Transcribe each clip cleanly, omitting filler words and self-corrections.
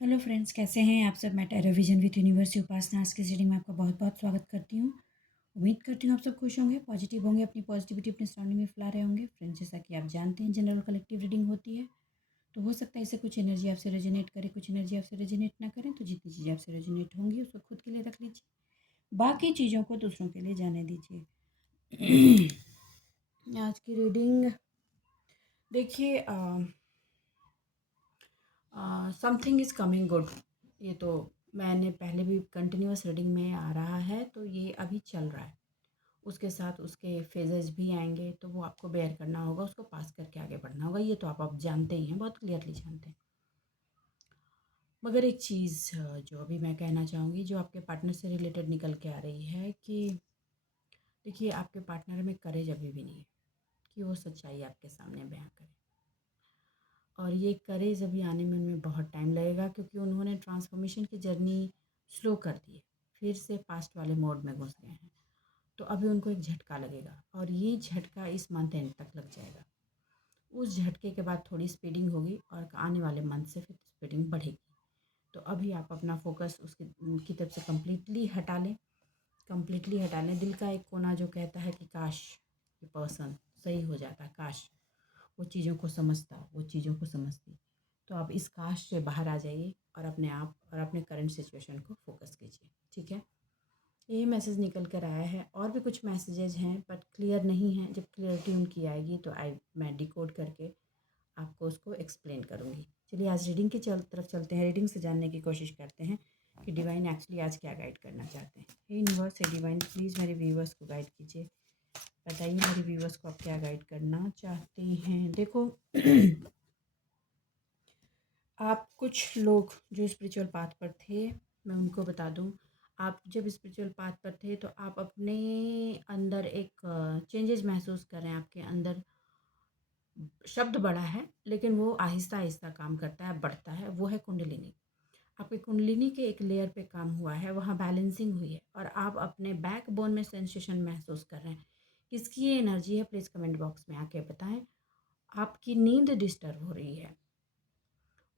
Hello friends, कैसे हैं आप सब। मैं टेलीविजन विद यूनिवर्स उपासना आज की रीडिंग में आपका बहुत बहुत स्वागत करती हूँ। उम्मीद करती हूँ आप सब खुश होंगे, पॉजिटिव होंगे, अपनी पॉजिटिविटी अपने सराउंडिंग में फैला रहे होंगे। फ्रेंड्स, जैसा कि आप जानते हैं जनरल कलेक्टिव रीडिंग होती है, तो हो सकता है इससे कुछ एनर्जी आपसे रेजोनेट करे, कुछ एनर्जी आपसे रेजोनेट ना करें। तो जितनी चीज़ें आपसे रेजोनेट होंगी उसको खुद के लिए रख लीजिए, बाकी चीज़ों को दूसरों के लिए जाने दीजिए। आज की रीडिंग देखिए, समथिंग इज़ कमिंग गुड। ये तो मैंने पहले भी कंटिन्यूअस रीडिंग में आ रहा है, तो ये अभी चल रहा है। उसके साथ उसके फेजेस भी आएंगे, तो वो आपको बेयर करना होगा, उसको पास करके आगे बढ़ना होगा। ये तो आप जानते ही हैं, बहुत क्लियरली जानते हैं। मगर एक चीज़ जो अभी मैं कहना चाहूँगी, जो आपके पार्टनर से रिलेटेड निकल के आ रही है कि देखिए, आपके पार्टनर में करेज अभी भी नहीं है कि वो सच्चाई आपके सामने बयां करे। और ये करेज अभी आने में उनमें बहुत टाइम लगेगा, क्योंकि उन्होंने ट्रांसफॉर्मेशन की जर्नी स्लो कर दी है, फिर से पास्ट वाले मोड में घुस गए हैं। तो अभी उनको एक झटका लगेगा, और ये झटका इस मंथ एंड तक लग जाएगा। उस झटके के बाद थोड़ी स्पीडिंग होगी, और आने वाले मंथ से फिर स्पीडिंग बढ़ेगी। तो अभी आप अपना फोकस उसकी की तरफ से कम्प्लीटली हटा लें। दिल का एक कोना जो कहता है कि काश ये पर्सन सही हो जाता, काश वो चीज़ों को समझता, वो चीज़ों को समझती। तो आप इस काश से बाहर आ जाइए, और अपने आप और अपने करंट सिचुएशन को फोकस कीजिए, ठीक है। यही मैसेज निकल कर आया है। और भी कुछ मैसेजेज हैं बट क्लियर नहीं है। जब क्लियरिटी उनकी आएगी तो मैं डिकोड करके आपको उसको एक्सप्लेन करूँगी। चलिए आज रीडिंग की तरफ चलते हैं। रीडिंग से जानने की कोशिश करते हैं कि डिवाइन एक्चुअली आज क्या गाइड करना चाहते हैं। हे यूनिवर्स, हे डिवाइन, प्लीज़ मेरे व्यूवर्स को गाइड कीजिए। बताइए मेरे व्यूवर्स को आप क्या गाइड करना चाहते हैं। देखो, आप कुछ लोग जो स्पिरिचुअल पाथ पर थे, मैं उनको बता दूं, आप जब स्पिरिचुअल पाथ पर थे तो आप अपने अंदर एक चेंजेस महसूस कर रहे हैं। आपके अंदर शब्द बड़ा है, लेकिन वो आहिस्ता आहिस्ता काम करता है, बढ़ता है। वो है कुंडलिनी। आपकी कुंडलिनी के एक लेयर पे काम हुआ है, वहाँ बैलेंसिंग हुई है, और आप अपने बैक बोन में सेंसेशन महसूस कर रहे हैं। किसकी ये एनर्जी है, प्लीज़ कमेंट बॉक्स में आके बताएं। आपकी नींद डिस्टर्ब हो रही है,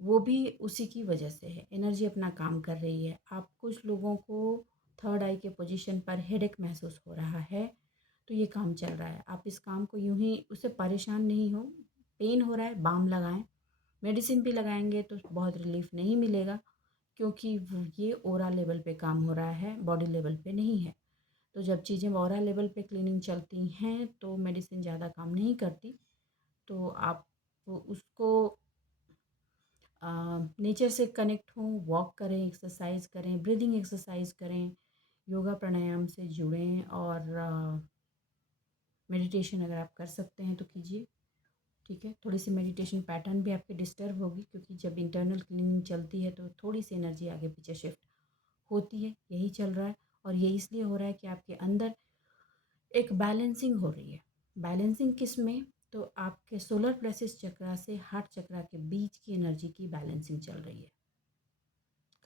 वो भी उसी की वजह से है। एनर्जी अपना काम कर रही है। आप कुछ लोगों को थर्ड आई के पोजीशन पर हेडेक महसूस हो रहा है, तो ये काम चल रहा है। आप इस काम को यूं ही, उससे परेशान नहीं हो। पेन हो रहा है, बाम लगाएं। मेडिसिन भी लगाएंगे तो बहुत रिलीफ नहीं मिलेगा, क्योंकि ये ओरा लेवल पे काम हो रहा है, बॉडी लेवल पे नहीं है। तो जब चीज़ें ओरा लेवल पे क्लीनिंग चलती हैं तो मेडिसिन ज़्यादा काम नहीं करती। तो आप उसको नेचर से कनेक्ट हों, वॉक करें, एक्सरसाइज करें, ब्रीदिंग एक्सरसाइज करें, योगा प्राणायाम से जुड़ें, और मेडिटेशन अगर आप कर सकते हैं तो कीजिए, ठीक है। थोड़ी सी मेडिटेशन पैटर्न भी आपकी डिस्टर्ब होगी, क्योंकि जब इंटरनल क्लीनिंग चलती है तो थोड़ी सी एनर्जी आगे पीछे शिफ्ट होती है। यही चल रहा है, और ये इसलिए हो रहा है कि आपके अंदर एक बैलेंसिंग हो रही है। बैलेंसिंग किस में, तो आपके सोलर प्लेक्सस चक्रा से हार्ट चक्रा के बीच की एनर्जी की बैलेंसिंग चल रही है।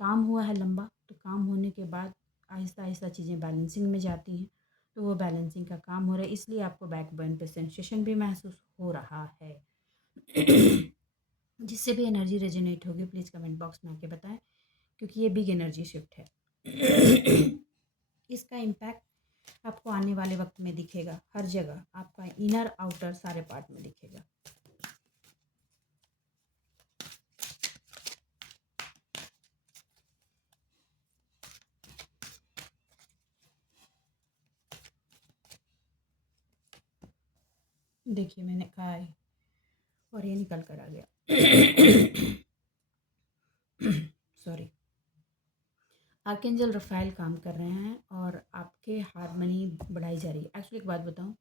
काम हुआ है लंबा, तो काम होने के बाद आहिस्ता आहिस्ता चीज़ें बैलेंसिंग में जाती हैं। तो वो बैलेंसिंग का काम हो रहा है, इसलिए आपको बैक बोन पे सेंसेशन भी महसूस हो रहा है। जिससे भी एनर्जी रेजोनेट होगी प्लीज़ कमेंट बॉक्स में आके बताएं, क्योंकि ये बिग एनर्जी शिफ्ट है। इसका इम्पैक्ट आपको आने वाले वक्त में दिखेगा, हर जगह आपका इनर आउटर सारे पार्ट में दिखेगा। देखिए, मैंने कहा है और ये निकल कर आ गया। सॉरी। आर्कएंजल रफाइल काम कर रहे हैं, और आपके हारमनी बढ़ाई जा रही है। एक्चुअली एक बात बताऊं,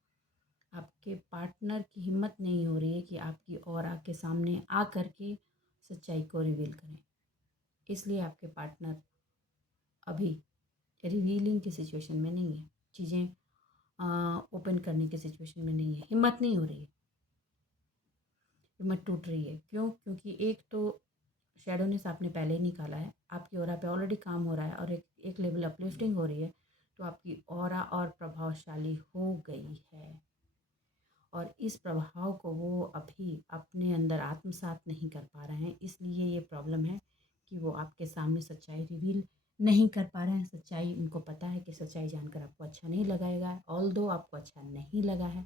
आपके पार्टनर की हिम्मत नहीं हो रही है कि आपकी और आपके सामने आ कर के सच्चाई को रिवील करें। इसलिए आपके पार्टनर अभी रिवीलिंग की सिचुएशन में नहीं है, चीज़ें ओपन करने की सिचुएशन में नहीं है। हिम्मत नहीं हो रही है, हिम्मत टूट रही है। क्यों? क्योंकि एक तो शैडोनेस आपने पहले ही निकाला है, आपकी ऑरा पे ऑलरेडी काम हो रहा है, और एक लेवल अपलिफ्टिंग हो रही है। तो आपकी ऑरा और प्रभावशाली हो गई है, और इस प्रभाव को वो अभी अपने अंदर आत्मसात नहीं कर पा रहे हैं। इसलिए ये प्रॉब्लम है कि वो आपके सामने सच्चाई रिवील नहीं कर पा रहे हैं। सच्चाई उनको पता है कि सच्चाई जानकर आपको अच्छा नहीं लगाएगा, ऑल्दो आपको अच्छा नहीं लगा है।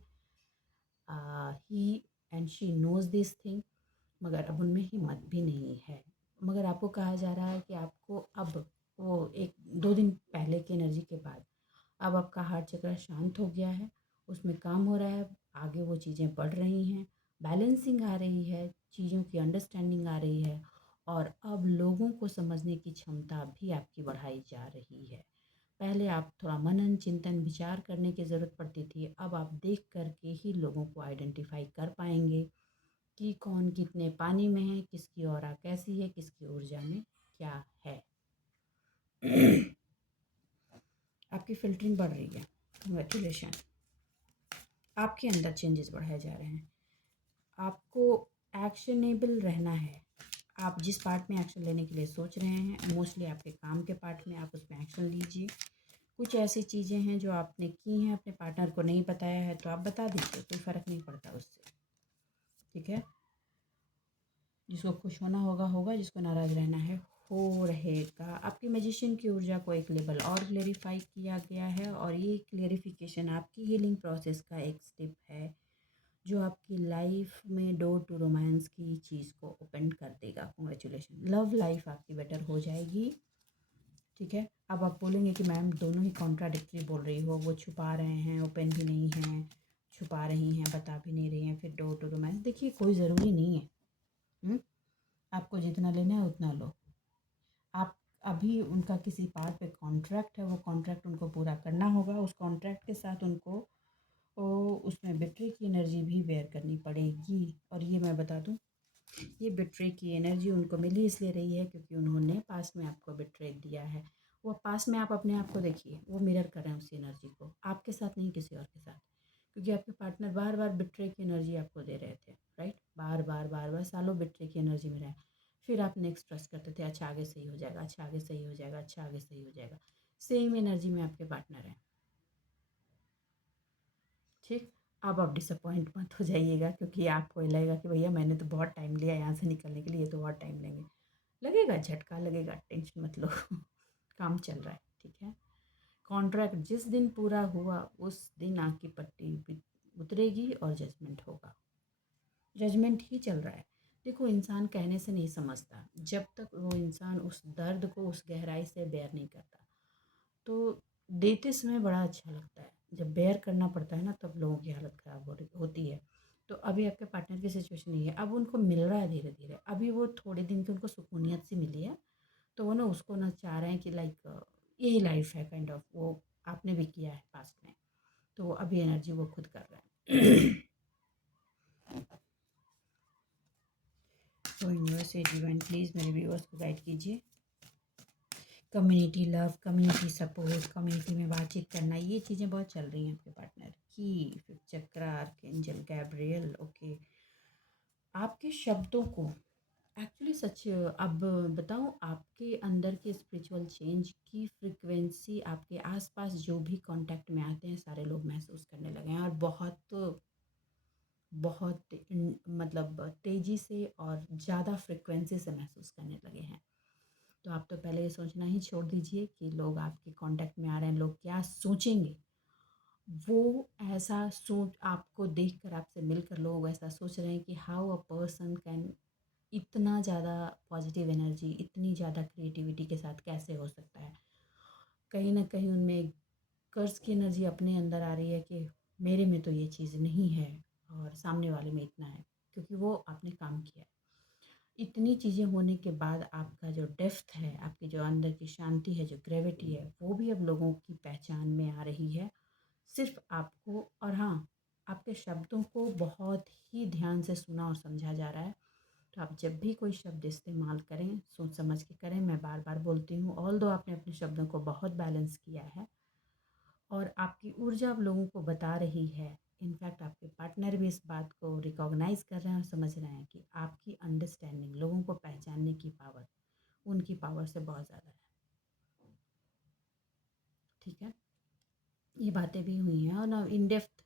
He and she knows this thing, मगर अब उनमें हिम्मत भी नहीं है। मगर आपको कहा जा रहा है कि आपको अब वो 1-2 दिन पहले की एनर्जी के बाद अब आपका हार्ट चक्र शांत हो गया है, उसमें काम हो रहा है, आगे वो चीज़ें बढ़ रही हैं, बैलेंसिंग आ रही है, चीज़ों की अंडरस्टैंडिंग आ रही है और अब लोगों को समझने की क्षमता भी आपकी बढ़ाई जा रही है। पहले आप थोड़ा मनन, चिंतन, विचार करने की ज़रूरत पड़ती थी, अब आप देख कर के ही लोगों को आइडेंटिफ़ाई कर पाएँगे कि कौन कितने पानी में है, किसकी ऑरा कैसी है, किसकी ऊर्जा में क्या है। आपकी फ़िल्टरिंग बढ़ रही है, कांग्रेचुलेशन। आपके अंदर चेंजेस बढ़ाए जा रहे हैं। आपको एक्शनेबल रहना है। आप जिस पार्ट में एक्शन लेने के लिए सोच रहे हैं, मोस्टली आपके काम के पार्ट में, आप उसमें एक्शन लीजिए। कुछ ऐसी चीज़ें हैं जो आपने की हैं, अपने पार्टनर को नहीं बताया है, तो आप बता दीजिए, कोई फ़र्क नहीं पड़ता उससे, ठीक है। जिसको खुश होना होगा होगा, जिसको नाराज़ रहना है हो रहेगा। आपकी मैजिशियन की ऊर्जा को एक लेवल और क्लेरिफाई किया गया है और ये क्लेरिफिकेशन आपकी हीलिंग प्रोसेस का एक स्टेप है जो आपकी लाइफ में डोर टू रोमांस की चीज़ को ओपन कर देगा। कॉन्ग्रेचुलेशन, लव लाइफ आपकी बेटर हो जाएगी, ठीक है। अब आप बोलेंगे कि मैम दोनों ही कॉन्ट्राडिक्टरी बोल रही हो, वो छुपा रहे हैं, ओपन भी नहीं हैं, छुपा रही हैं, बता भी नहीं रही हैं, फिर डोर टू रोमांस। देखिए कोई ज़रूरी नहीं है। हुँ? आपको जितना लेना है उतना लो। आप अभी उनका किसी पार्ट पे कॉन्ट्रैक्ट है, वो कॉन्ट्रैक्ट उनको पूरा करना होगा। उस कॉन्ट्रैक्ट के साथ उनको उसमें बिट्रे की एनर्जी भी बेयर करनी पड़ेगी। और ये मैं बता दूँ, ये बिट्रे की एनर्जी उनको मिली इसलिए रही है क्योंकि उन्होंने पास्ट में आपको बिट्रे दिया है। वो पास्ट में आप अपने आप को देखिए, वो मिरर कर रहे हैं उस एनर्जी को, आपके साथ नहीं, किसी और के साथ। क्योंकि आपके पार्टनर बार बार बिट्रे की एनर्जी आपको दे रहे थे, राइट। बार बार बार बार सालों बिट्रे की एनर्जी में रहे। फिर आप नेक्स्ट ट्रस्ट करते थे, अच्छा आगे सही हो जाएगा, अच्छा आगे सही हो जाएगा, अच्छा आगे सही हो जाएगा। सेम एनर्जी में आपके पार्टनर हैं, ठीक। अब आप डिसअपॉइंट मत हो जाइएगा क्योंकि आपको ये लगेगा कि भैया मैंने तो बहुत टाइम लिया यहाँ से निकलने के लिए, ये तो बहुत टाइम लेंगे। लगेगा, झटका लगेगा, टेंशन मत लो। काम चल रहा है, ठीक है। कॉन्ट्रैक्ट जिस दिन पूरा हुआ उस दिन आँख की पट्टी उतरेगी और जजमेंट होगा। जजमेंट ही चल रहा है। देखो इंसान कहने से नहीं समझता, जब तक वो इंसान उस दर्द को उस गहराई से बेयर नहीं करता। तो देते समय बड़ा अच्छा लगता है, जब बेयर करना पड़ता है ना तब लोगों की हालत ख़राब होती है। तो अभी आपके पार्टनर की सिचुएशन नहीं है, अब उनको मिल रहा है धीरे धीरे, अभी वो थोड़े दिन की उनको सुकूनियत सी मिली है, तो वो ना उसको ना चाह रहे हैं कि लाइक यही लाइफ है काइंड ऑफ, वो आपने भी किया है पास्ट में, तो अभी एनर्जी वो खुद कर रहा है। तो यूनिवर्स से डिवाइन प्लीज़ मेरे व्यूअर्स को गाइड कीजिए। Community love, community support, community में बातचीत करना, ये चीज़ें बहुत चल रही हैं आपके पार्टनर की। फिर चक्र, आर्कएंजल गैब्रियल, ओके। आपके शब्दों को एक्चुअली सच अब बताऊं, आपके अंदर के स्पिरिचुअल चेंज की फ्रिक्वेंसी आपके आसपास जो भी कांटेक्ट में आते हैं सारे लोग महसूस करने लगे हैं और बहुत बहुत मतलब तेज़ी से और ज़्यादा फ्रिक्वेंसी से महसूस करने लगे हैं। तो आप तो पहले ये सोचना ही छोड़ दीजिए कि लोग आपके कांटेक्ट में आ रहे हैं, लोग क्या सोचेंगे। वो ऐसा सोच, आपको देखकर, आपसे मिलकर लोग ऐसा सोच रहे हैं कि हाउ अ पर्सन कैन, इतना ज़्यादा पॉजिटिव एनर्जी, इतनी ज़्यादा क्रिएटिविटी के साथ कैसे हो सकता है। कहीं न कहीं उनमें एक कर्ज़ की एनर्जी अपने अंदर आ रही है कि मेरे में तो ये चीज़ नहीं है और सामने वाले में इतना है, क्योंकि वो आपने काम किया है। इतनी चीज़ें होने के बाद आपका जो डेप्थ है, आपके जो अंदर की शांति है, जो ग्रेविटी है, वो भी अब लोगों की पहचान में आ रही है। सिर्फ़ आपको, और हाँ, आपके शब्दों को बहुत ही ध्यान से सुना और समझा जा रहा है। तो आप जब भी कोई शब्द इस्तेमाल करें, सोच समझ के करें। मैं बार-बार बोलती हूँ, ऑल्दो आपने अपने शब्दों को बहुत बैलेंस किया है और आपकी ऊर्जा अब लोगों को बता रही है। इनफैक्ट आपके पार्टनर भी इस बात को रिकॉग्नाइज़ कर रहे हैं और समझ रहे हैं कि आपकी अंडरस्टैंडिंग, लोगों को पहचानने की पावर, उनकी पावर से बहुत ज़्यादा है, ठीक है। ये बातें भी हुई हैं और now in depth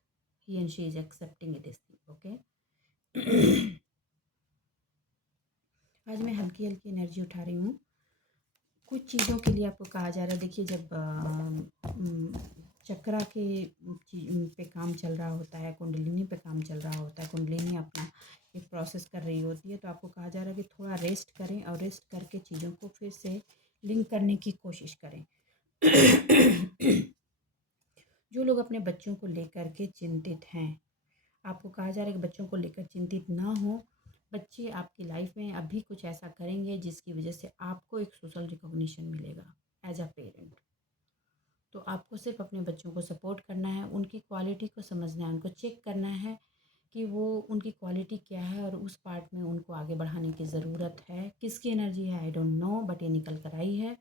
he and she is accepting this thing, okay. आज मैं हल्की-हल्की एनर्जी उठा रही हूँ कुछ चीज़ों के लिए आपको कहा जा रहा है। देखिए जब चक्रा के पे काम चल रहा होता है, कुंडलिनी पे काम चल रहा होता है, कुंडलिनी अपना एक प्रोसेस कर रही होती है, तो आपको कहा जा रहा है कि थोड़ा रेस्ट करें और रेस्ट करके चीज़ों को फिर से लिंक करने की कोशिश करें। जो लोग अपने बच्चों को लेकर के चिंतित हैं, आपको कहा जा रहा है कि बच्चों को लेकर चिंतित ना हो। बच्चे आपकी लाइफ में अभी कुछ ऐसा करेंगे जिसकी वजह से आपको एक सोशल रिकॉग्निशन मिलेगा एज अ पेरेंट। तो आपको सिर्फ अपने बच्चों को सपोर्ट करना है, उनकी क्वालिटी को समझना है, उनको चेक करना है कि वो उनकी क्वालिटी क्या है और उस पार्ट में उनको आगे बढ़ाने की ज़रूरत है। किसकी एनर्जी है आई डोंट नो, बट ये निकल कर आई है,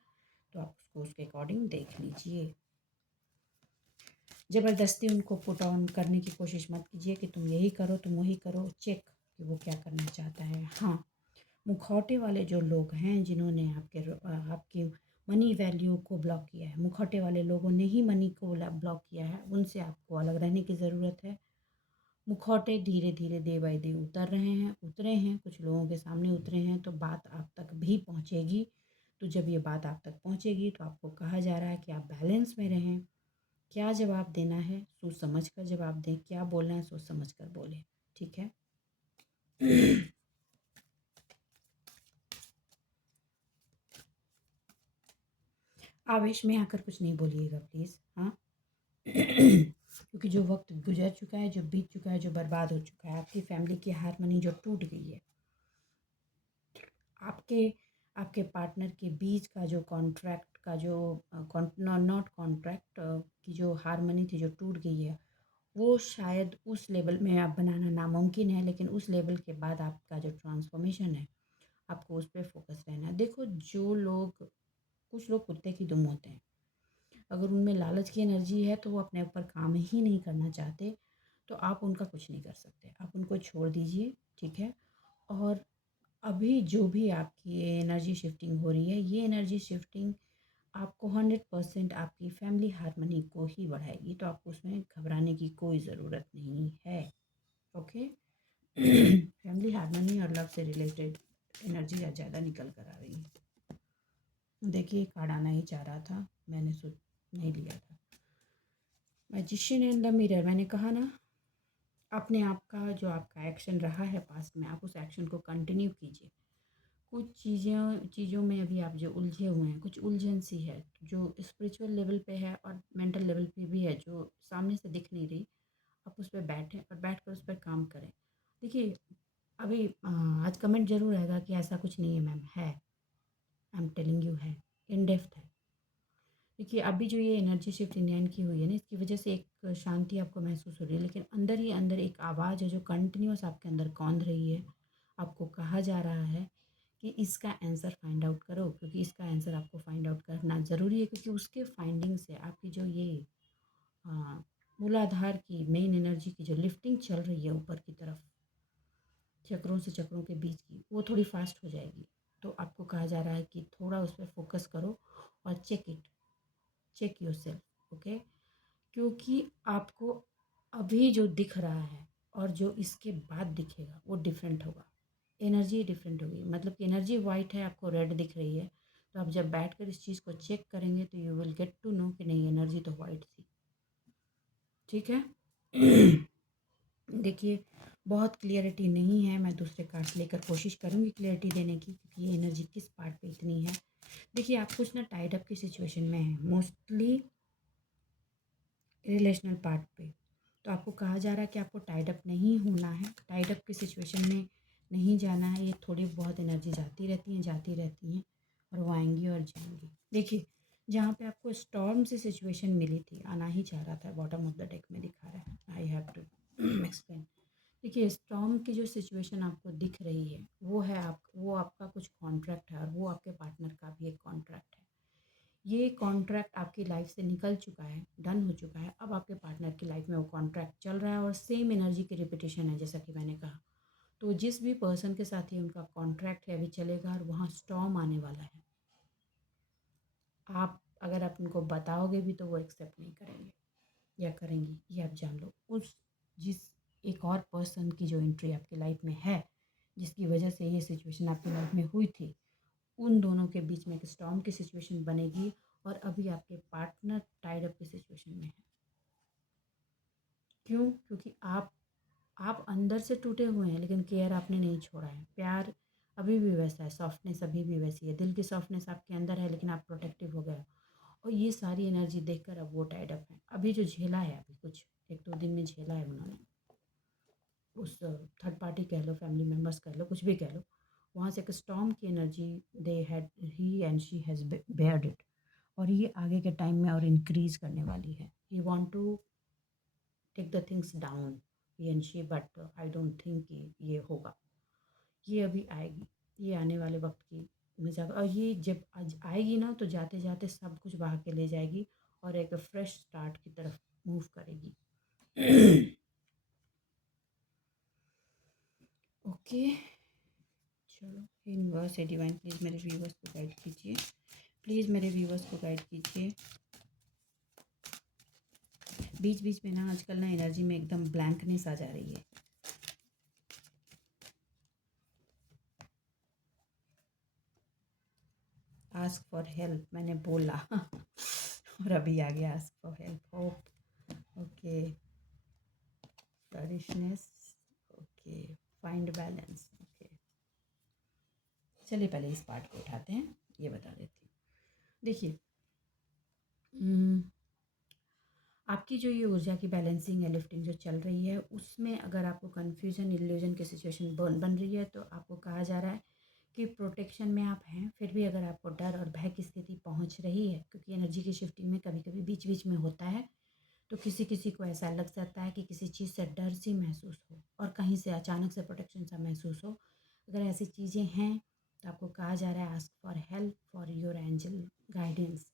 तो आप उसको उसके अकॉर्डिंग देख लीजिए। ज़बरदस्ती उनको पुट ऑन करने की कोशिश मत कीजिए कि तुम यही करो, तुम वही करो। चेक कि वो क्या करना चाहता है। हाँ, मुखौटे वाले जो लोग हैं जिन्होंने आपकी मनी वैल्यू को ब्लॉक किया है, मुखौटे वाले लोगों ने ही मनी को ब्लॉक किया है, उनसे आपको अलग रहने की ज़रूरत है। मुखौटे धीरे धीरे डे बाय डे उतरे हैं, कुछ लोगों के सामने उतरे हैं, तो बात आप तक भी पहुंचेगी। तो जब ये बात आप तक पहुंचेगी तो आपको कहा जा रहा है कि आप बैलेंस में रहें। क्या जवाब देना है सोच समझ कर जवाब दें, क्या बोलना है सोच समझ कर बोलें। ठीक है। आवेश में आकर कुछ नहीं बोलिएगा प्लीज़। हाँ। क्योंकि जो वक्त गुजर चुका है, जो बीत चुका है, जो बर्बाद हो चुका है, आपकी फैमिली की हारमोनी जो टूट गई है, आपके आपके पार्टनर के बीच का जो कॉन्ट्रैक्ट का जो नॉट कॉन्ट्रैक्ट की जो हारमोनी थी जो टूट गई है, वो शायद उस लेवल में आप बनाना नामुमकिन है, लेकिन उस लेवल के बाद आपका जो ट्रांसफॉर्मेशन है आपको उस पर फोकस रहना है। देखो जो लोग, कुछ लोग कुत्ते की दुम होते हैं, अगर उनमें लालच की एनर्जी है तो वो अपने ऊपर काम ही नहीं करना चाहते, तो आप उनका कुछ नहीं कर सकते, आप उनको छोड़ दीजिए। ठीक है। और अभी जो भी आपकी एनर्जी शिफ्टिंग हो रही है, ये एनर्जी शिफ्टिंग आपको 100% आपकी फैमिली हारमोनी को ही बढ़ाएगी, तो आपको उसमें घबराने की कोई ज़रूरत नहीं है। ओके। फैमिली हारमोनी और लव से रिलेटेड एनर्जी ज़्यादा निकल कर आ रही है। देखिए कार्ड आना ही चाह रहा था, मैंने सोच नहीं लिया था। मैजिशियन एंड द मिरर, मैंने कहा ना, अपने आप का जो आपका एक्शन रहा है पास्ट में, आप उस एक्शन को कंटिन्यू कीजिए। कुछ चीज़ों में अभी आप जो उलझे हुए हैं, कुछ उलझन सी है जो स्पिरिचुअल लेवल पे है और मेंटल लेवल पे भी है, जो सामने से दिख नहीं रही। आप उस पर बैठें और बैठ कर उस पर काम करें। देखिए अभी आज कमेंट ज़रूर आएगा कि ऐसा कुछ नहीं है मैम, है। आई एम टेलिंग यू, है, इन डेप्थ है। देखिए अभी जो ये एनर्जी शिफ्ट इंडियन की हुई है ना, इसकी वजह से एक शांति आपको महसूस हो रही है, लेकिन अंदर ही अंदर एक आवाज़ है जो कंटिन्यूस आपके अंदर कौंध रही है। आपको कहा जा रहा है कि इसका आंसर फाइंड आउट करो, क्योंकि इसका आंसर आपको फाइंड आउट करना ज़रूरी है, क्योंकि उसके फाइंडिंग से आपकी जो ये हाँ, मूलाधार की मेन एनर्जी की जो लिफ्टिंग चल रही है ऊपर की तरफ, चक्रों से चक्रों के बीच की, वो थोड़ी फास्ट हो जाएगी। तो आपको कहा जा रहा है कि थोड़ा उस पर फोकस करो और चेक योरसेल्फ। ओके। क्योंकि आपको अभी जो दिख रहा है और जो इसके बाद दिखेगा वो डिफरेंट होगा। एनर्जी डिफरेंट होगी, मतलब कि एनर्जी वाइट है, आपको रेड दिख रही है, तो आप जब बैठकर इस चीज़ को चेक करेंगे तो you will get to know कि नहीं, एनर्जी तो वाइट थी। ठीक है। देखिए बहुत क्लियरिटी नहीं है, मैं दूसरे कार्ड लेकर कोशिश करूँगी क्लियरिटी देने की, क्योंकि ये एनर्जी किस पार्ट पे इतनी है। देखिए आप कुछ ना टाइड अप की सिचुएशन में हैं, मोस्टली रिलेशनल पार्ट पे। तो आपको कहा जा रहा है कि आपको टाइड अप नहीं होना है, टाइड अप की सिचुएशन में नहीं जाना है। ये थोड़ी बहुत एनर्जी जाती रहती हैं और वो आएंगी और जाएंगी। देखिए जहाँ पे आपको स्टॉर्म से सिचुएशन मिली थी, आना ही चाह रहा था, बॉटम ऑफ द डेक में दिखा रहा है, आई हैव टू एक्सप्लेन। देखिए स्टॉर्म की जो सिचुएशन आपको दिख रही है वो आपका कुछ कॉन्ट्रैक्ट है, और वो आपके पार्टनर का भी एक कॉन्ट्रैक्ट है। ये कॉन्ट्रैक्ट आपकी लाइफ से निकल चुका है, डन हो चुका है, अब आपके पार्टनर की लाइफ में वो कॉन्ट्रैक्ट चल रहा है और सेम एनर्जी की रिपीटेशन है, जैसा कि मैंने कहा। तो जिस भी पर्सन के साथ ही उनका कॉन्ट्रैक्ट है अभी चलेगा, और वहाँ स्टॉर्म आने वाला है। आप अगर आप उनको बताओगे भी तो वो एक्सेप्ट नहीं करेंगे, या करेंगी ये आप जान लो। उस जिस एक और पर्सन की जो एंट्री आपकी लाइफ में है, जिसकी वजह से ये सिचुएशन आपकी लाइफ में हुई थी, उन दोनों के बीच में एक स्टॉर्म की सिचुएशन बनेगी और अभी आपके पार्टनर टाइड अप की सिचुएशन में है। क्यों? क्योंकि आप अंदर से टूटे हुए हैं लेकिन केयर आपने नहीं छोड़ा है। प्यार अभी भी वैसा है, सॉफ्टनेस अभी भी वैसी है, दिल की सॉफ्टनेस आपके अंदर है लेकिन आप प्रोटेक्टिव हो गए हो। और ये सारी एनर्जी देखकर अब वो टाइड अप है। अभी जो झेला है, अभी कुछ 1-2 दिन में झेला है उन्होंने, उस थर्ड पार्टी कह लो, फैमिली मेम्बर्स कह लो, कुछ भी कह लो, वहाँ से एक स्टॉर्म की energy they had, he and she has Baird it. और ये आगे के टाइम में और इंक्रीज करने वाली है। He want to take the things down, he and she, but I don't think कि ये होगा। ये अभी आएगी, ये आने वाले वक्त की मजाक। और ये जब आज आएगी ना तो जाते जाते सब कुछ बहा के ले जाएगी और एक फ्रेश स्टार्ट की तरफ मूव करेगी। ओके, चलो। यूनिवर्स है डिवाइन, प्लीज़ मेरे व्यूवर्स को गाइड कीजिए, प्लीज़ मेरे व्यूवर्स को गाइड कीजिए। बीच बीच में ना आजकल ना एनर्जी में एकदम ब्लैंकनेस आ जा रही है। आस्क फॉर हेल्प मैंने बोला और अभी आ गया ask for help. Hope, okay, flourishness, okay, find balance, okay. चलिए पहले इस पार्ट को उठाते हैं, ये बता देती हूँ। देखिए, आपकी जो ये ऊर्जा की बैलेंसिंग या लिफ्टिंग जो चल रही है, उसमें अगर आपको कन्फ्यूजन, इल्यूजन की सिचुएशन बन रही है तो आपको कहा जा रहा है कि प्रोटेक्शन में आप हैं, फिर भी अगर आपको डर और भय की स्थिति पहुंच रही है, क्योंकि एनर्जी की शिफ्टिंग में कभी कभी बीच बीच में होता है, तो किसी किसी को ऐसा लग सकता है कि किसी चीज़ से डर सी महसूस हो और कहीं से अचानक से प्रोटेक्शन सा महसूस हो। अगर ऐसी चीज़ें हैं तो आपको कहा जा रहा है ask for help for your angel guidance.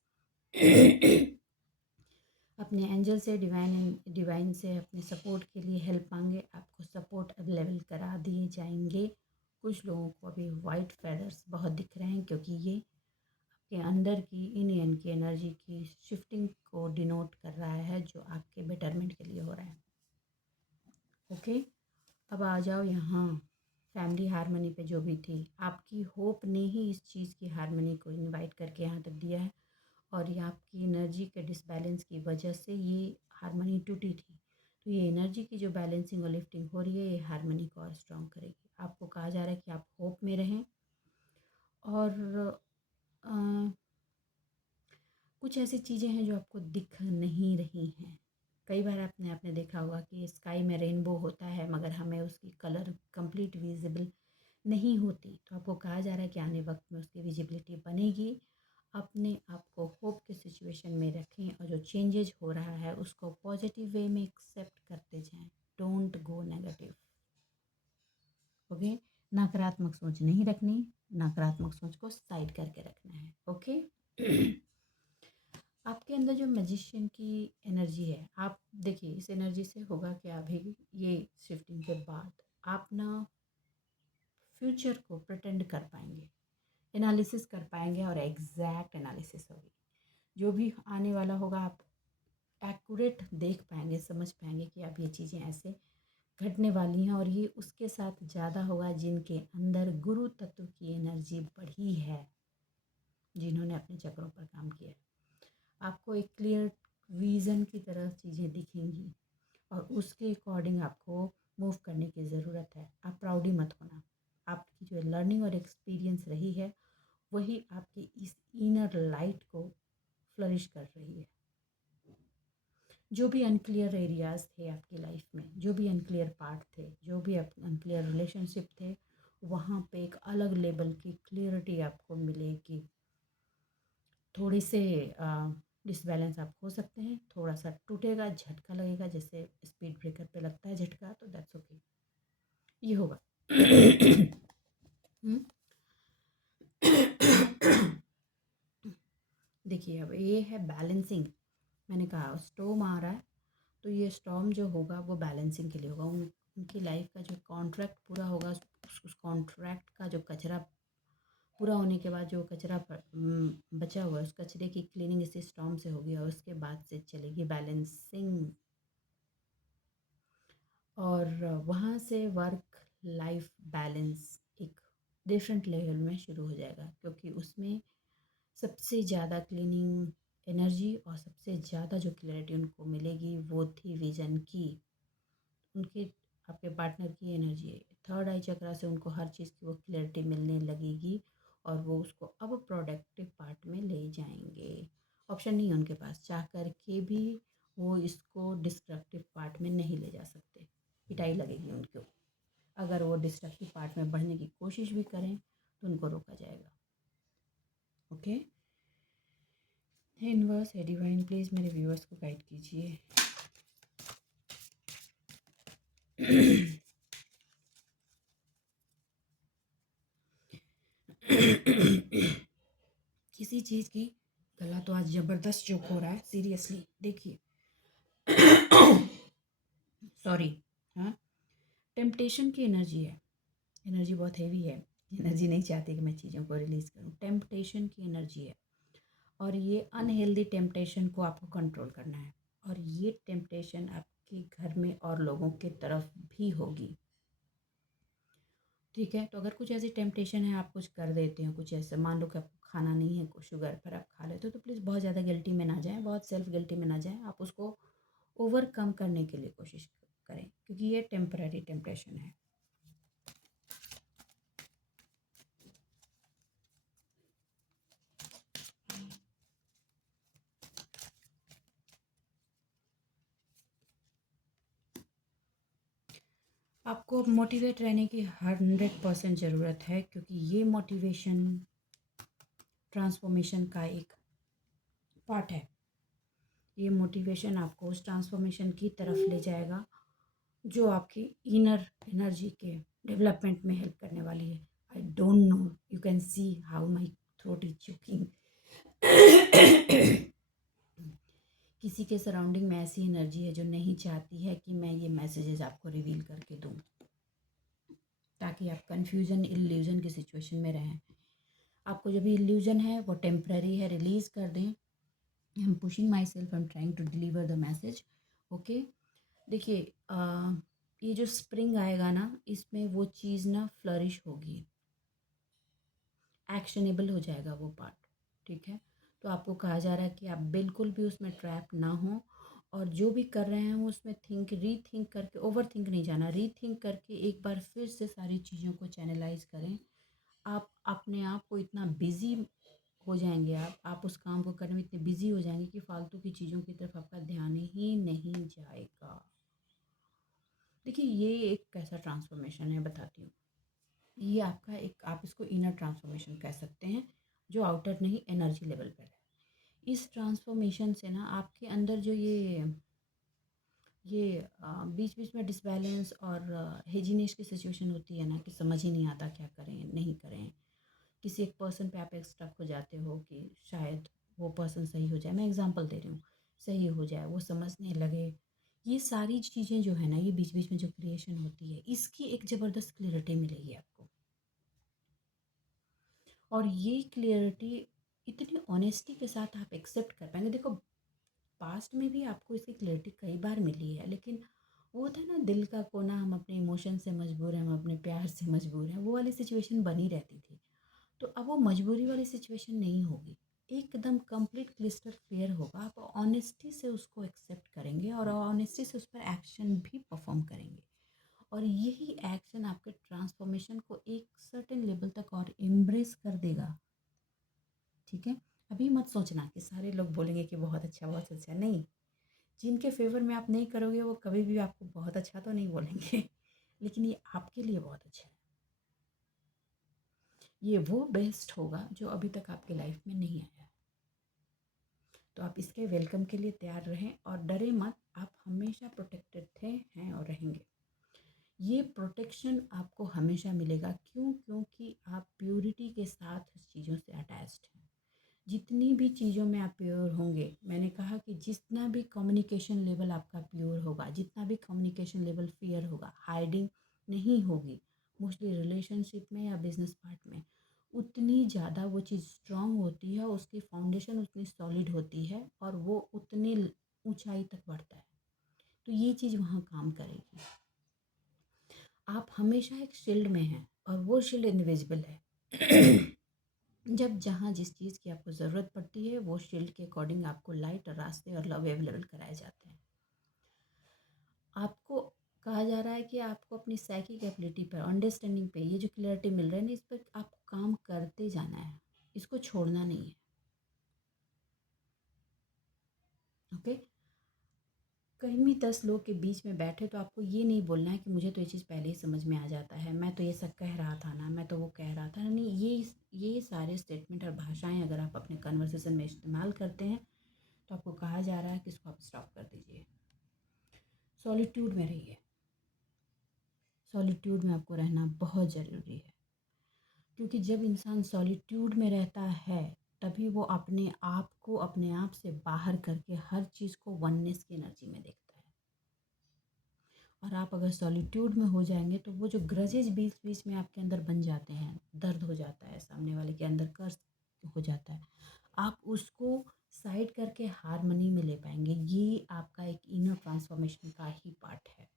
अपने एंजल से, डिवाइन से अपने सपोर्ट के लिए हेल्प मांगे, आपको सपोर्ट अवेलेबल करा दिए जाएंगे। कुछ लोगों को अभी वाइट फेदर्स बहुत दिख रहे हैं क्योंकि ये आपके अंदर की इन की एनर्जी की शिफ्टिंग को डिनोट कर रहा है जो आपके बेटरमेंट के लिए हो रहा है। ओके, अब आ जाओ यहाँ फैमिली हारमोनी पे। जो भी थी आपकी होप ने ही इस चीज़ की हारमोनी को इनवाइट करके यहाँ तक दिया है और ये आपकी एनर्जी के डिसबैलेंस की वजह से ये हारमोनी टूटी थी। तो ये एनर्जी की जो बैलेंसिंग और लिफ्टिंग हो रही है, ये हारमोनी को और स्ट्रॉन्ग करेगी। आपको कहा जा रहा है कि आप होप में रहें और कुछ ऐसी चीज़ें हैं जो आपको दिख नहीं रही हैं। कई बार आपने देखा होगा कि स्काई में रेनबो होता है मगर हमें उसकी कलर कंप्लीट विजिबल नहीं होती। तो आपको कहा जा रहा है कि आने वक्त में उसकी विजिबिलिटी बनेगी। अपने आप को होप के सिचुएशन में रखें और जो चेंजेज हो रहा है उसको पॉजिटिव वे में एक्सेप्ट करते जाएं। Don't go negative. ओके, नकारात्मक सोच नहीं रखनी, नकारात्मक सोच को साइड करके रखना है। ओके। आपके अंदर जो मैजिशियन की एनर्जी है, आप देखिए इस एनर्जी से होगा क्या, अभी ये शिफ्टिंग के बाद आप ना फ्यूचर को प्रिटेंड कर पाएंगे, एनालिसिस कर पाएंगे और एग्जैक्ट एनालिसिस होगी। जो भी आने वाला होगा आप एक्यूरेट देख पाएंगे, समझ पाएंगे कि अब ये चीज़ें ऐसे घटने वाली हैं और ये उसके साथ ज़्यादा होगा जिनके अंदर गुरु तत्व की एनर्जी बढ़ी है, जिन्होंने अपने चक्रों पर काम किया है। आपको एक क्लियर विज़न की तरह चीज़ें दिखेंगी और उसके अकॉर्डिंग आपको मूव करने की ज़रूरत है। आप प्राउडी मत होना। आपकी जो लर्निंग और एक्सपीरियंस रही है वही आपकी इस इनर लाइट को फ्लरिश कर रही है। जो भी अनक्लियर एरियाज़ थे आपकी लाइफ में, जो भी अनक्लियर पार्ट थे, जो भी अनक्लियर रिलेशनशिप थे, वहाँ पे एक अलग लेवल की क्लियरिटी आपको मिलेगी। थोड़े से डिसबैलेंस आप हो सकते हैं, थोड़ा सा टूटेगा, झटका लगेगा, जैसे स्पीड ब्रेकर पे लगता है झटका, तो दैट्स ओके, ये होगा। हम्म? देखिए अब ये है बैलेंसिंग। मैंने कहा स्टॉर्म आ रहा है, तो ये स्टॉर्म जो होगा वो बैलेंसिंग के लिए होगा। उनकी लाइफ का जो कॉन्ट्रैक्ट पूरा होगा, उस कॉन्ट्रैक्ट का जो कचरा पूरा होने के बाद जो कचरा बचा हुआ है, उस कचरे की क्लीनिंग इसी स्टॉर्म से होगी और उसके बाद से चलेगी बैलेंसिंग। और वहाँ से वर्क लाइफ बैलेंस एक डिफरेंट लेवल में शुरू हो जाएगा, क्योंकि उसमें सबसे ज़्यादा क्लीनिंग एनर्जी और सबसे ज़्यादा जो क्लैरिटी उनको मिलेगी वो थी विजन की, उनके आपके पार्टनर की एनर्जी है। थर्ड आई चक्रा से उनको हर चीज़ की वो क्लैरिटी मिलने लगेगी और वो उसको अब प्रोडक्टिव पार्ट में ले जाएंगे। ऑप्शन नहीं है उनके पास, चाह करके भी वो इसको डिस्ट्रक्टिव पार्ट में नहीं ले जा सकते, पिटाई लगेगी उनको। अगर वो डिस्ट्रक्टिव पार्ट में बढ़ने की कोशिश भी करें तो उनको रोका जाएगा। ओके, यूनिवर्स है डिवाइन, प्लीज़ मेरे व्यूअर्स को गाइड कीजिए। किसी चीज़ की, गला तो आज ज़बरदस्त चोक हो रहा है सीरियसली, देखिए। सॉरी। हाँ, टेम्पटेशन की एनर्जी है, एनर्जी बहुत हैवी है, एनर्जी नहीं चाहती कि मैं चीज़ों को रिलीज़ करूँ। टेम्पटेशन की एनर्जी है और ये अनहेल्दी टेम्पटेशन को आपको कंट्रोल करना है, और ये टेम्पटेशन आपके घर में और लोगों की तरफ भी होगी। ठीक है, तो अगर कुछ ऐसी टेम्पटेशन है, आप कुछ कर देते हो, कुछ ऐसे मान लो कि आपको खाना नहीं है, शुगर पर आप खा लेते हो, तो प्लीज़ बहुत ज़्यादा गिल्टी में ना जाएं, बहुत सेल्फ गिल्टी में ना जाएं। आप उसको ओवरकम करने के लिए कोशिश करें, क्योंकि ये टेम्पररी टेम्पटेशन है। आपको मोटिवेट रहने की 100% ज़रूरत है, क्योंकि ये मोटिवेशन ट्रांसफॉर्मेशन का एक पार्ट है। ये मोटिवेशन आपको उस ट्रांसफॉर्मेशन की तरफ ले जाएगा जो आपकी इनर एनर्जी के डेवलपमेंट में हेल्प करने वाली है। I don't know, you can see how my throat is choking. किसी के सराउंडिंग में ऐसी एनर्जी है जो नहीं चाहती है कि मैं ये मैसेजेस आपको रिवील करके दूँ, ताकि आप कन्फ्यूज़न इल्यूज़न की सिचुएशन में रहें। आपको जो भी इल्यूज़न है वो टेम्पररी है, रिलीज़ कर दें। I am pushing myself, I am trying to deliver the message. Okay, देखिए, ये जो स्प्रिंग आएगा ना, इसमें वो चीज़ ना फ्लरिश होगी, एक्शनेबल हो जाएगा वो पार्ट। ठीक है, तो आपको कहा जा रहा है कि आप बिल्कुल भी उसमें ट्रैप ना हो, और जो भी कर रहे हैं वो उसमें रीथिंक करके, ओवर थिंक नहीं जाना, रीथिंक करके एक बार फिर से सारी चीज़ों को चैनलाइज करें। आप अपने आप को इतना बिजी हो जाएंगे, आप उस काम को करने में इतने बिजी हो जाएंगे कि फालतू की चीज़ों की तरफ आपका ध्यान ही नहीं जाएगा। देखिए, ये एक कैसा ट्रांसफॉर्मेशन है बताती हूँ। ये आपका एक, आप इसको इनर ट्रांसफॉर्मेशन कह सकते हैं, जो आउटर नहीं, एनर्जी लेवल पर है। इस ट्रांसफॉर्मेशन से ना आपके अंदर जो ये बीच बीच में डिसबैलेंस और हेजीनेस की सिचुएशन होती है ना, कि समझ ही नहीं आता क्या करें नहीं करें, किसी एक पर्सन पे आप एक स्टक हो जाते हो कि शायद वो पर्सन सही हो जाए, मैं एग्जांपल दे रही हूँ, सही हो जाए, वो समझने लगे। ये सारी चीज़ें जो है ना, ये बीच बीच में जो क्रिएशन होती है, इसकी एक ज़बरदस्त क्लियरिटी मिलेगी आपको। और ये क्लियरिटी इतनी ऑनेस्टी के साथ आप एक्सेप्ट कर पाएंगे। देखो, पास्ट में भी आपको इसकी क्लियरिटी कई बार मिली है, लेकिन वो होता है ना, दिल का कोना, हम अपने इमोशन से मजबूर हैं, हम अपने प्यार से मजबूर हैं, वो वाली सिचुएशन बनी रहती थी। तो अब वो मजबूरी वाली सिचुएशन नहीं होगी, एकदम कंप्लीट क्लिस्टर क्लियर होगा। आप ऑनेस्टी से उसको एक्सेप्ट करेंगे और ऑनेस्टी से उस पर एक्शन भी परफॉर्म करेंगे, और यही एक्शन आपके ट्रांसफॉर्मेशन को एक सर्टेन लेवल तक और एम्ब्रेस कर देगा। ठीक है, अभी मत सोचना कि सारे लोग बोलेंगे कि बहुत अच्छा बहुत अच्छा, नहीं। जिनके फेवर में आप नहीं करोगे वो कभी भी आपको बहुत अच्छा तो नहीं बोलेंगे, लेकिन ये आपके लिए बहुत अच्छा है। ये वो बेस्ट होगा जो अभी तक आपके लाइफ में नहीं आया। तो आप इसके वेलकम के लिए तैयार रहें और डरे मत, आप हमेशा प्रोटेक्टेड थे, हैं और रहेंगे। ये प्रोटेक्शन आपको हमेशा मिलेगा, क्यों? क्योंकि आप प्योरिटी के साथ चीज़ों से अटैच्ड हैं। जितनी भी चीज़ों में आप प्योर होंगे, मैंने कहा कि जितना भी कम्युनिकेशन लेवल आपका प्योर होगा, जितना भी कम्युनिकेशन लेवल फेयर होगा, हाइडिंग नहीं होगी, मोस्टली रिलेशनशिप में या बिजनेस पार्ट में, उतनी ज़्यादा वो चीज़ स्ट्रांग होती है, उसकी फाउंडेशन उतनी सॉलिड होती है और वो उतनी ऊंचाई तक बढ़ता है। तो ये चीज़ वहाँ काम करेगी। आप हमेशा एक शील्ड में हैं, और वो शील्ड इनविजिबल है। जब जहाँ जिस चीज़ की आपको ज़रूरत पड़ती है वो शील्ड के अकॉर्डिंग आपको लाइट और रास्ते और लव अवेलेबल कराए जाते हैं। आपको कहा जा रहा है कि आपको अपनी साइकिक एबिलिटी पर, अंडरस्टैंडिंग पे, ये जो क्लियरिटी मिल रहा है ना, इस पर आपको काम करते जाना है, इसको छोड़ना नहीं है। ओके। कहीं भी 10 लोग के बीच में बैठे तो आपको ये नहीं बोलना है कि मुझे तो ये चीज़ पहले ही समझ में आ जाता है, मैं तो ये सब कह रहा था ना, मैं तो वो कह रहा था नहीं। ये सारे स्टेटमेंट और भाषाएं अगर आप अपने कन्वर्सेशन में इस्तेमाल करते हैं तो आपको कहा जा रहा है कि इसको आप स्टॉप कर दीजिए। सॉलिट्यूड में रहिए। सॉलिट्यूड में आपको रहना बहुत ज़रूरी है, क्योंकि जब इंसान सॉलिट्यूड में रहता है तभी वो अपने आप को अपने आप से बाहर करके हर चीज़ को वननेस की एनर्जी में देखता है। और आप अगर सॉलिट्यूड में हो जाएंगे तो वो जो ग्रजेज बीच बीच में आपके अंदर बन जाते हैं, दर्द हो जाता है, सामने वाले के अंदर कर्ज हो जाता है, आप उसको साइड करके हारमनी में ले पाएंगे। ये आपका एक इनर ट्रांसफॉर्मेशन का ही पार्ट है,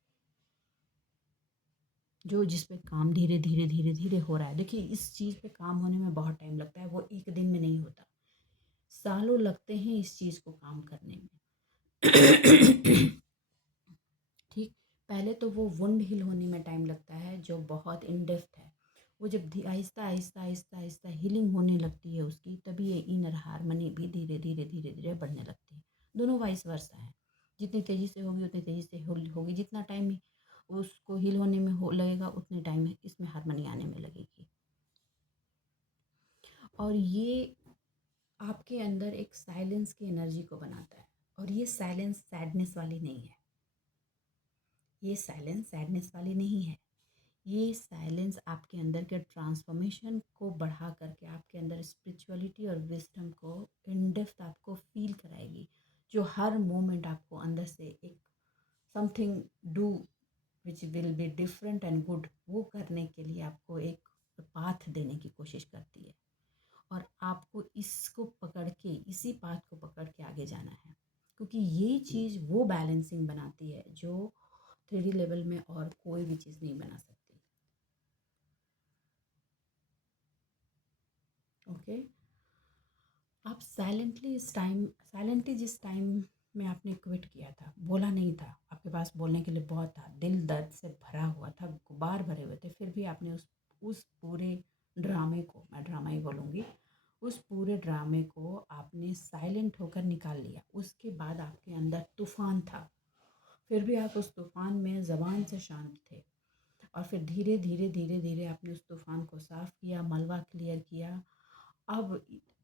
जो जिस पे काम धीरे धीरे धीरे धीरे हो रहा है। देखिए, इस चीज़ पे काम होने में बहुत टाइम लगता है, वो एक दिन में नहीं होता, सालों लगते हैं इस चीज़ को काम करने में। ठीक। पहले तो वो वुंड हील होने में टाइम लगता है जो बहुत इन डेप्थ है। वो जब आहिस्ता आहिस्ता आहिस्ता आहिस्ता हीलिंग होने लगती है उसकी, तभी ये इनर हारमनी भी धीरे धीरे धीरे धीरे बढ़ने लगती है। दोनों वाइस वर्सा है। जितनी तेज़ी से होगी उतनी तेज़ी से होगी, जितना टाइम उसको हील होने में हो लगेगा उतने टाइम इसमें हारमनी आने में लगेगी। और ये आपके अंदर एक साइलेंस की एनर्जी को बनाता है। और ये साइलेंस सैडनेस वाली नहीं है, ये साइलेंस सैडनेस वाली नहीं है। ये साइलेंस आपके अंदर के ट्रांसफॉर्मेशन को बढ़ा करके आपके अंदर स्पिरिचुअलिटी और विजडम को इन डेप्थ आपको फील कराएगी, जो हर मोमेंट आपको अंदर से एक something do which will be different and good, वो करने के लिए आपको एक पाथ देने की कोशिश करती है। और आपको इसको पकड़ के, इसी पाथ को पकड़ के आगे जाना है, क्योंकि ये चीज़ वो बैलेंसिंग बनाती है जो 3D लेवल में और कोई भी चीज़ नहीं बना सकती। ओके। आप साइलेंटली जिस टाइम में आपने क्विट किया था, बोला नहीं था, आपके पास बोलने के लिए बहुत था, दिल दर्द से भरा हुआ था, गुबार भरे हुए थे, फिर भी आपने उस पूरे ड्रामे को, मैं ड्रामा ही बोलूँगी, उस पूरे ड्रामे को आपने साइलेंट होकर निकाल लिया। उसके बाद आपके अंदर तूफान था, फिर भी आप उस तूफान में ज़बान से शांत थे। और फिर धीरे धीरे धीरे धीरे आपने उस तूफान को साफ़ किया, मलबा क्लियर किया। अब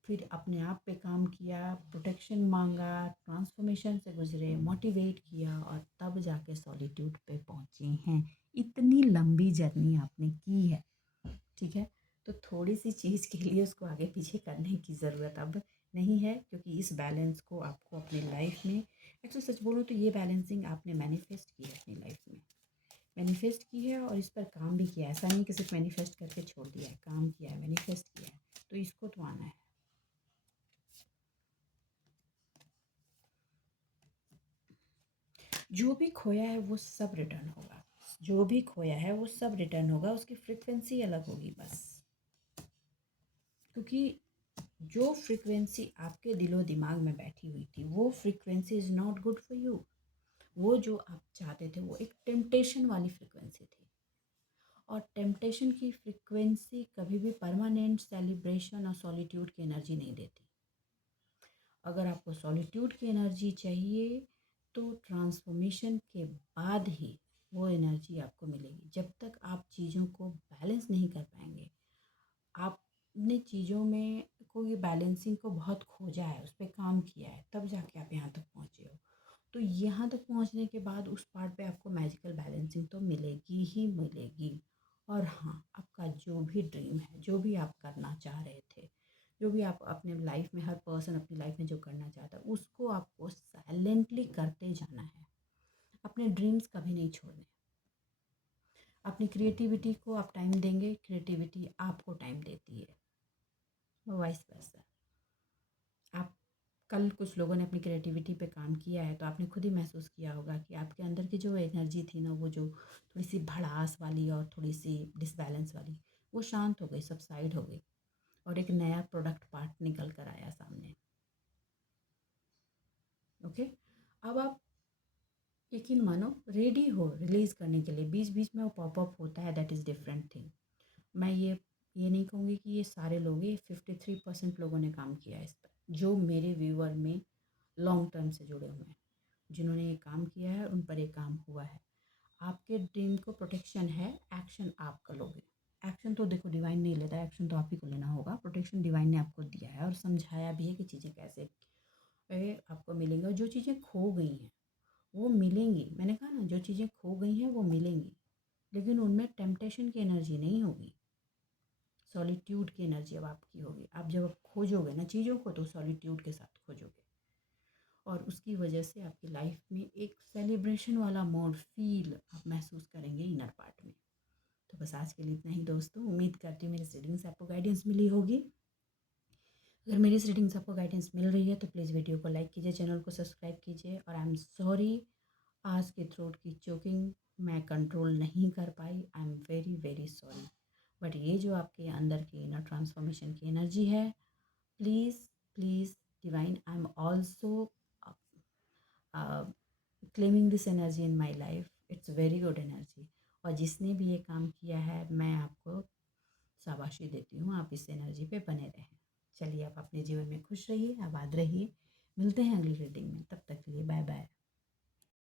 फिर अपने आप पे काम किया, प्रोटेक्शन मांगा, ट्रांसफॉर्मेशन से गुजरे, मोटिवेट किया, और तब जाके सॉलिट्यूड पे पहुँचे हैं। इतनी लंबी जर्नी आपने की है, ठीक है। तो थोड़ी सी चीज़ के लिए उसको आगे पीछे करने की ज़रूरत अब नहीं है, क्योंकि इस बैलेंस को आपको अपनी लाइफ में, एक्चुअली सच बोलूँ तो ये बैलेंसिंग आपने मैनिफेस्ट की है अपनी लाइफ में, मैनिफेस्ट की है और इस पर काम भी किया है। ऐसा नहीं कि सिर्फ मैनिफेस्ट करके छोड़ दिया है, काम किया है, मैनिफेस्ट किया है, तो इसको तो आना है। जो भी खोया है वो सब रिटर्न होगा, जो भी खोया है वो सब रिटर्न होगा, उसकी फ्रिक्वेंसी अलग होगी बस। क्योंकि जो फ्रिक्वेंसी आपके दिलो दिमाग में बैठी हुई थी वो frequency is not good for you. वो जो आप चाहते थे वो एक टेम्पटेशन वाली फ्रिक्वेंसी थी, और टेम्पटेशन की फ्रिक्वेंसी कभी भी परमानेंट सेलिब्रेशन और सॉलिट्यूड की एनर्जी नहीं देती। अगर आपको सॉलिट्यूड की एनर्जी चाहिए तो ट्रांसफॉर्मेशन के बाद ही वो एनर्जी आपको मिलेगी। जब तक आप चीज़ों को बैलेंस नहीं कर पाएंगे, आपने चीज़ों में कोई बैलेंसिंग को बहुत खोजा है, उस पर काम किया है, तब जाके आप यहाँ तक पहुँचे हो। तो यहाँ तक पहुँचने के बाद उस पार्ट पे आपको मैजिकल बैलेंसिंग तो मिलेगी ही मिलेगी। और हाँ, आपका जो भी ड्रीम है, जो भी आप करना चाह रहे थे, जो भी आप अपने लाइफ में, हर पर्सन अपनी लाइफ में जो करना चाहता है उसको आपको साइलेंटली करते जाना है। अपने ड्रीम्स कभी नहीं छोड़ने। अपनी क्रिएटिविटी को आप टाइम देंगे, क्रिएटिविटी आपको टाइम देती है, वाइस वर्सा। आप कल कुछ लोगों ने अपनी क्रिएटिविटी पे काम किया है तो आपने खुद ही महसूस किया होगा कि आपके अंदर की जो एनर्जी थी ना, वो जो थोड़ी सी भड़ास वाली और थोड़ी सी डिसबैलेंस वाली, वो शांत हो गई, सबसाइड हो गई और एक नया प्रोडक्ट पार्ट निकल कर आया सामने। ओके, अब आप यकीन मानो रेडी हो रिलीज़ करने के लिए। बीच बीच में वो पॉपअप होता है, दैट इज़ डिफरेंट थिंग। मैं ये नहीं कहूँगी कि ये सारे लोग, ये 53% लोगों ने काम किया है इस पर, जो मेरे व्यूअर में लॉन्ग टर्म से जुड़े हुए हैं, जिन्होंने ये काम किया है, उन पर ये काम हुआ है। आपके ड्रीम को प्रोटेक्शन है, एक्शन आप कर लोगे। एक्शन तो देखो डिवाइन नहीं लेता, एक्शन तो आप ही को लेना होगा। प्रोटेक्शन डिवाइन ने आपको दिया है और समझाया भी है कि चीज़ें कैसे आपको मिलेंगी, और जो चीज़ें खो गई हैं वो मिलेंगी। मैंने कहा ना, जो चीज़ें खो गई हैं वो मिलेंगी, लेकिन उनमें टेम्पटेशन की एनर्जी नहीं होगी, सॉलिट्यूड की एनर्जी अब आपकी होगी। आप जब आप खोजोगे ना चीज़ों को, तो सॉलिट्यूड के साथ खोजोगे, और उसकी वजह से आपकी लाइफ में एक सेलिब्रेशन वाला मोड फील आप महसूस करेंगे इनर पार्ट में। तो बस आज के लिए इतना ही दोस्तों। उम्मीद करती हूँ मेरी रीडिंग से आपको गाइडेंस मिली होगी। अगर मेरी इस रीडिंग से आपको गाइडेंस मिल रही है तो प्लीज़ वीडियो को लाइक कीजिए, चैनल को सब्सक्राइब कीजिए। और आई एम सॉरी, आज के थ्रोट की चोकिंग मैं कंट्रोल नहीं कर पाई, I am very very sorry. But ये जो आपके अंदर की इनर ट्रांसफॉर्मेशन की एनर्जी है, please please divine, I am also claiming this energy in my life, it's very good energy. और जिसने भी ये काम किया है, मैं आपको शाबाशी देती हूँ, आप इस एनर्जी पे बने रहें। चलिए, आप अपने जीवन में खुश रहिए, आबाद रहिए। मिलते हैं अगली रीडिंग में, तब तक के लिए बाय बाय।